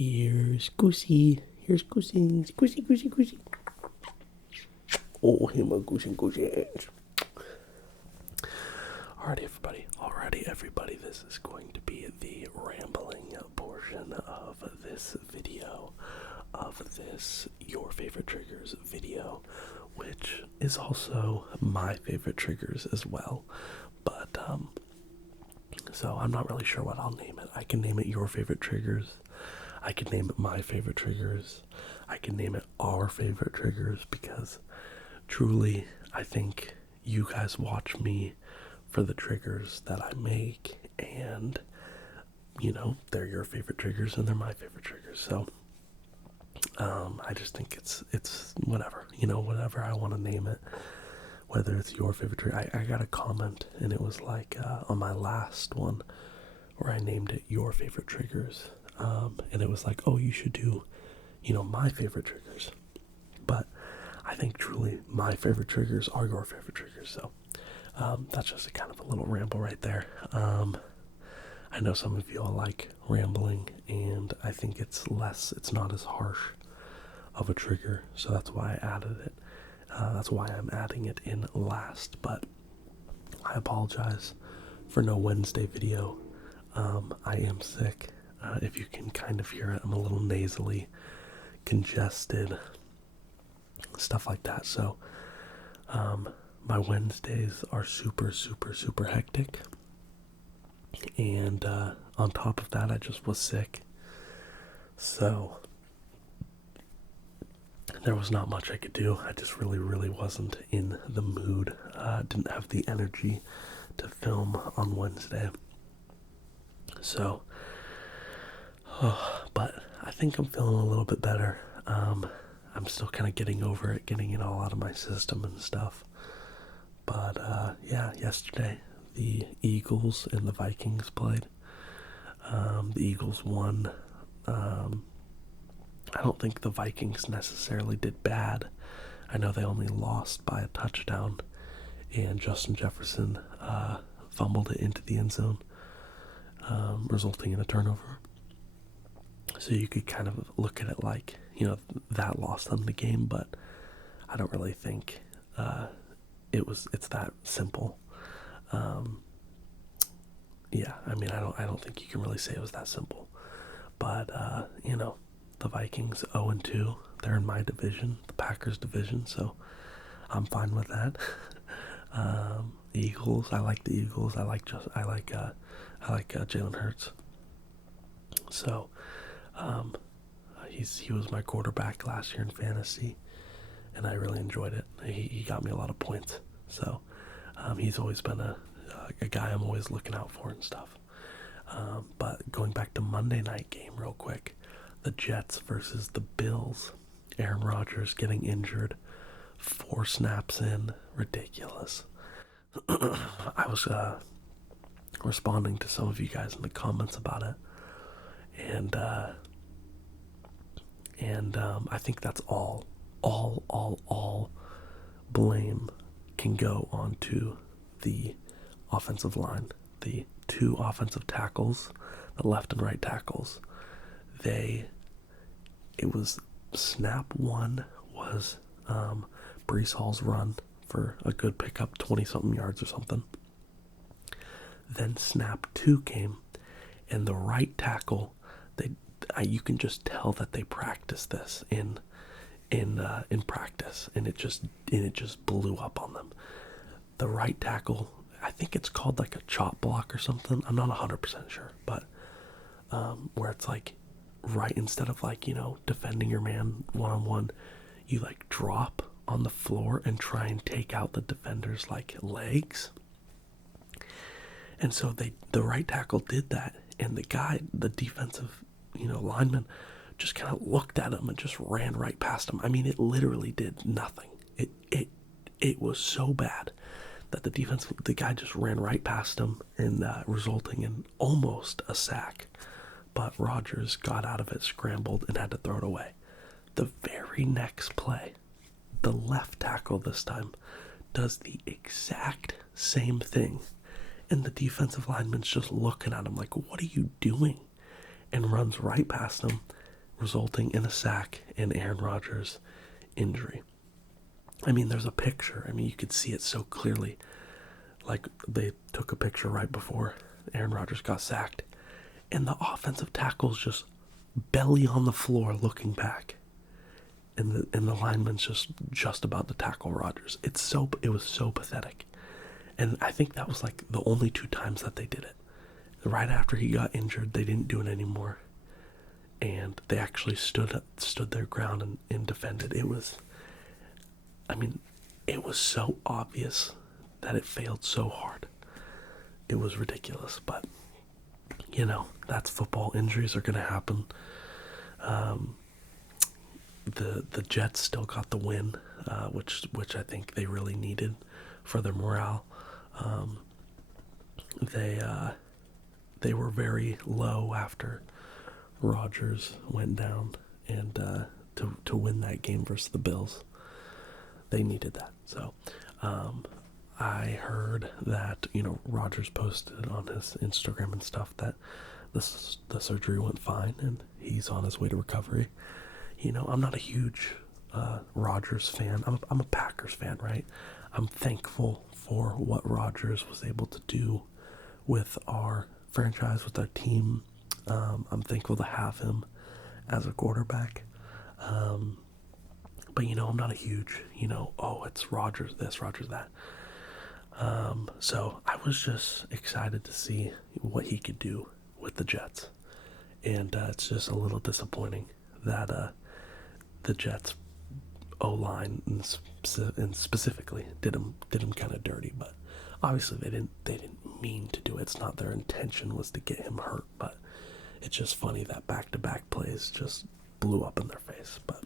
Here's Goosey. Here's Goosey. Goosey, Goosey, Goosey. Oh, him a Goosey, Goosey. Alrighty, everybody, this is going to be the rambling portion of this video, of this Your Favorite Triggers video, which is also my favorite triggers as well. But, so I'm not really sure what I'll name it. I can name it Your Favorite Triggers. I can name it My Favorite Triggers. I can name it Our Favorite Triggers, because truly, I think you guys watch me for the triggers that I make, and you know, they're your favorite triggers and they're my favorite triggers. So I just think it's whatever, you know, whatever I want to name it, whether it's your favorite trigger. I got a comment, and it was like on my last one where I named it Your Favorite Triggers, and it was like, oh, you should do, you know, my favorite triggers. But I think truly my favorite triggers are your favorite triggers. So that's just a kind of a little ramble right there. I know some of you all like rambling, and I think it's not as harsh of a trigger, so that's why I added it. That's why I'm adding it in last, but I apologize for no Wednesday video. I am sick. If you can kind of hear it, I'm a little nasally, congested, stuff like that. So, my Wednesdays are super, super, super hectic. And on top of that, I just was sick. So, there was not much I could do. I just really, really wasn't in the mood. Didn't have the energy to film on Wednesday. So, but I think I'm feeling a little bit better. I'm still kind of getting over it, getting it all out of my system and stuff. But yeah, yesterday the Eagles and the Vikings played. The Eagles won. I don't think the Vikings necessarily did bad. I know they only lost by a touchdown, and Justin Jefferson fumbled it into the end zone, resulting in a turnover. So you could kind of look at it like, you know, that lost them the game, but I don't really think it's that simple. Yeah, I mean, I don't think you can really say it was that simple. But you know, the Vikings 0-2, they're in my division, the Packers division, so I'm fine with that. Eagles, I like the Eagles. I like Jalen Hurts. So, he was my quarterback last year in fantasy, and I really enjoyed it. He got me a lot of points. So, he's always been a guy I'm always looking out for and stuff. But going back to Monday night game real quick, the Jets versus the Bills. Aaron Rodgers getting injured, 4 snaps in, ridiculous. I was responding to some of you guys in the comments about it, and I think that's all blame can go onto the offensive line. The 2 offensive tackles, the left and right tackles, it was snap 1 was Breece Hall's run for a good pickup, 20-something yards or something. Then snap 2 came, and the right tackle, you can just tell that they practiced this in practice, and it just blew up on them. The right tackle, I think it's called like a chop block or something. I'm not 100% sure, but where it's like, right, instead of like, you know, defending your man one-on-one, you like drop on the floor and try and take out the defender's like legs. And so the right tackle did that, and the defensive, you know, lineman just kind of looked at him and just ran right past him. I mean, it literally did nothing. It was so bad that the guy just ran right past him, and resulting in almost a sack. But Rodgers got out of it, scrambled, and had to throw it away. The very next play, the left tackle this time does the exact same thing, and the defensive lineman's just looking at him like, what are you doing? And runs right past him resulting in a sack and Aaron Rodgers' injury. I mean, there's a picture. I mean, you could see it so clearly. Like, they took a picture right before Aaron Rodgers got sacked, and the offensive tackle's just belly on the floor looking back, and the lineman's just about to tackle Rodgers. It was so pathetic. And I think that was like the only 2 times that they did it. Right after he got injured, they didn't do it anymore, and they actually stood their ground and defended. It was so obvious that it failed so hard. It was ridiculous, but that's football. Injuries are going to happen. The Jets still got the win, which I think they really needed for their morale. They were very low after Rodgers went down, and to win that game versus the Bills, they needed that. So I heard that Rodgers posted on his Instagram and stuff that the surgery went fine and he's on his way to recovery. I'm not a huge Rodgers fan. I'm a Packers fan, right? I'm thankful for what Rodgers was able to do with our franchise, with our team. I'm thankful to have him as a quarterback. But I'm not a huge, it's Rodgers this, Rodgers that. So I was just excited to see what he could do with the Jets. And it's just a little disappointing that the Jets O-line and specifically did him kind of dirty. But obviously they didn't mean to do it. It's not their intention was to get him hurt. But it's just funny that back-to-back plays just blew up in their face. But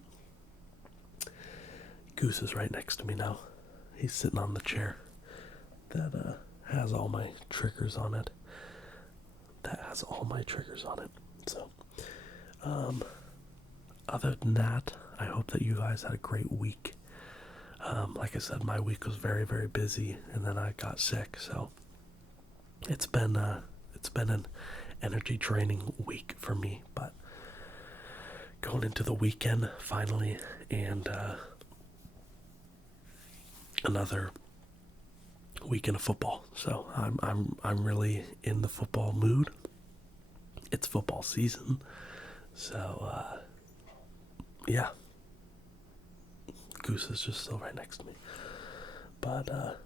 Goose is right next to me now. He's sitting on the chair that has all my triggers on it. So, other than that, I hope that you guys had a great week. Like I said, my week was very, very busy, and then I got sick. So it's been an energy draining week for me. But going into the weekend finally, and another weekend of football. So I'm really in the football mood. It's football season. So yeah. Goose is just still right next to me. But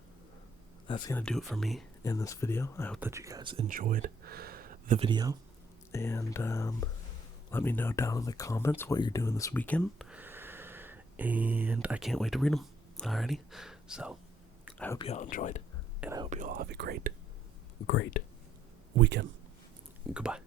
that's gonna do it for me in this video. I hope that you guys enjoyed the video, and let me know down in the comments what you're doing this weekend, and I can't wait to read them. Alrighty, so I hope you all enjoyed, and I hope you all have a great weekend. Goodbye.